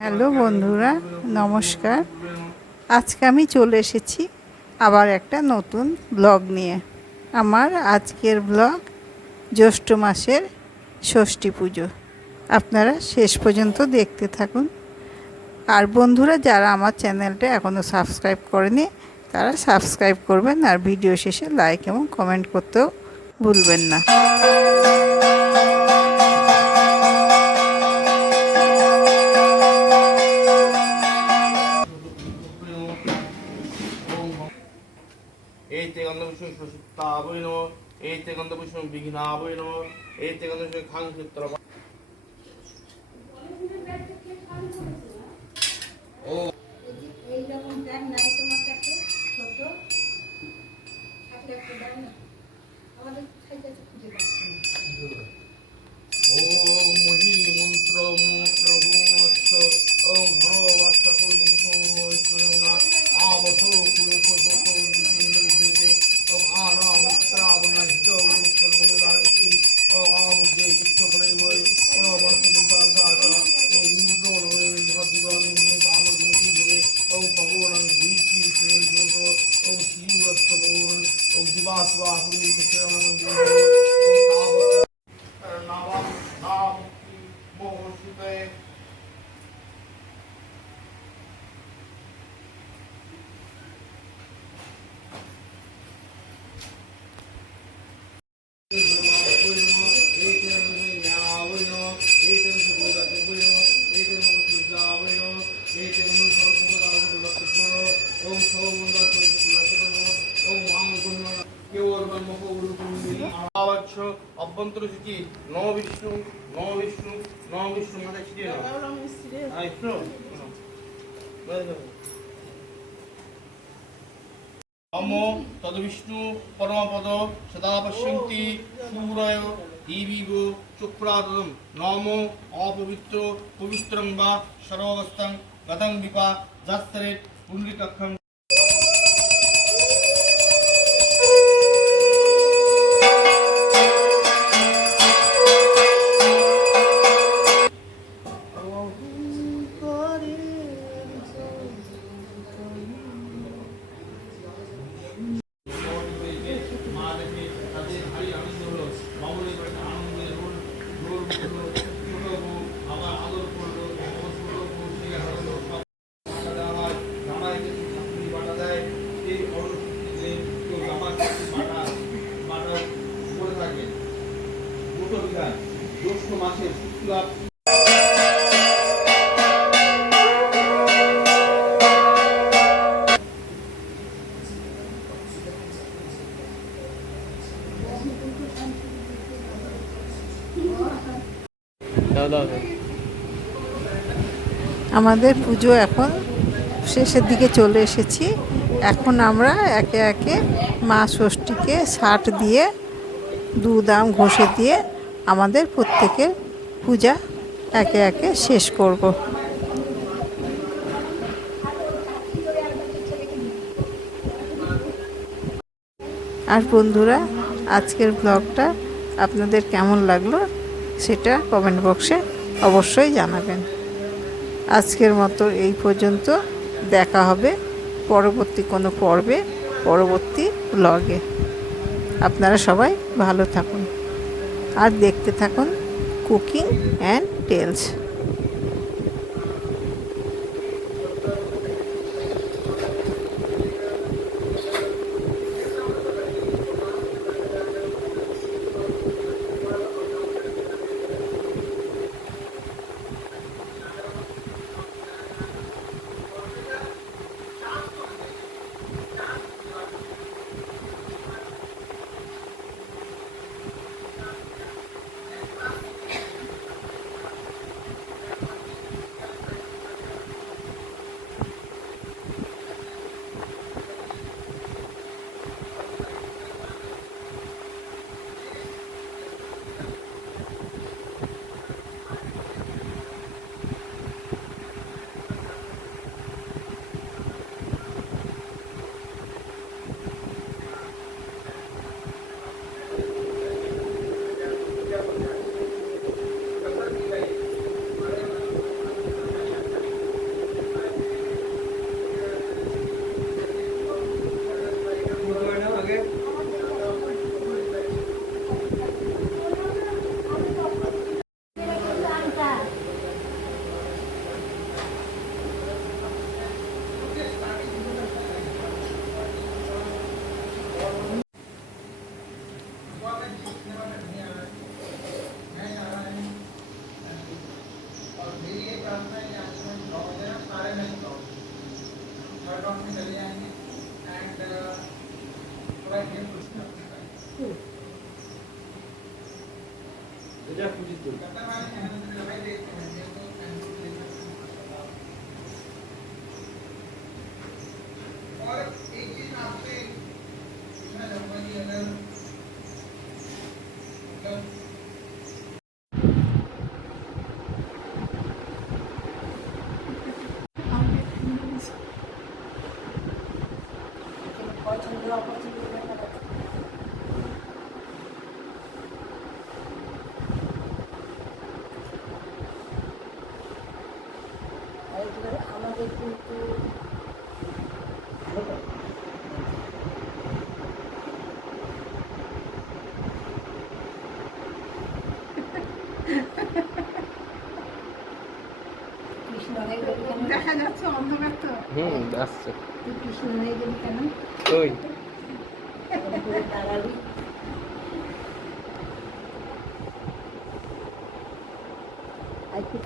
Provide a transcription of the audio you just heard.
Hello বন্ধুরা, নমস্কার। আজকে আমি চলে এসেছি আবার একটা নতুন ব্লগ নিয়ে। আমার আজকের ব্লগ জ্যৈষ্ঠ মাসের ষষ্ঠী পুজো। আপনারা শেষ পর্যন্ত দেখতে থাকুন। আর বন্ধুরা যারা আমার চ্যানেলটা এখনও সাবস্ক্রাইব করেনি তারা সাবস্ক্রাইব করবেন, আর ভিডিও শেষে লাইক এবং কমেন্ট করতেও ভুলবেন না। एते गन्धपुष्पं सुसुप्तावै नमः एते गन्धपुष्पं विघ्नावै नमः एते गन्धपुष्पं खांक्षेत्र ও এই রকম ব্যাগ নাই তোমার কাছে ছোট থাকলে একটা দাও না আমাদের খাইতে খুঁজে পাচ্ছি না ও মহি মন্ত্র মন্ত্র মন্ত্র ও ঘন বাস্তা পূর্ণ না আবথ পুরো অভ্যন্তর সূচি নম বিষ্ণু নম বিষ্ণু নম বিষ্ণু মানে ছিড়ে না বিষ্ণু নম তদ্বিষ্ণু পরমপদ সদা পশ্যন্তি সূরয় দিবিগ চক্রাদম নম অপবিত্র পবিত্রং বা সর্বাবস্থাং গতং বিপা যাস্তরে পুণ্ডরিকাক্ষং জ্যৈষ্ঠ মাসের শুক্লা আমাদের পুজো এখন শেষের দিকে চলে এসেছি। এখন আমরা একে একে মা ষষ্ঠীকে ষাট দিয়ে দুধাম ঘষে দিয়ে আমাদের প্রত্যেকের পূজা একে একে শেষ করব। আর বন্ধুরা, আজকের ব্লগটা আপনাদের কেমন লাগলো সেটা কমেন্ট বক্সে অবশ্যই জানাবেন। আজকের মতো এই পর্যন্ত, দেখা হবে পরবর্তী কোনো পর্বে, পরবর্তী ব্লগে। আপনারা সবাই ভালো থাকুন আর দেখতে থাকুন কুকিং অ্যান্ড টেলস। পছন্দ অপছন্দ দেখা যাচ্ছে। আর এগুলো আমাদের কিন্তু কৃষ্ণ হয়ে গেলি কেন? দেখা যাচ্ছে অন্ধকার তো। আসছে তুই কৃষ্ণ হয়ে গেলি কেন? ওই এরকম করে দাঁড়ালি। আর কি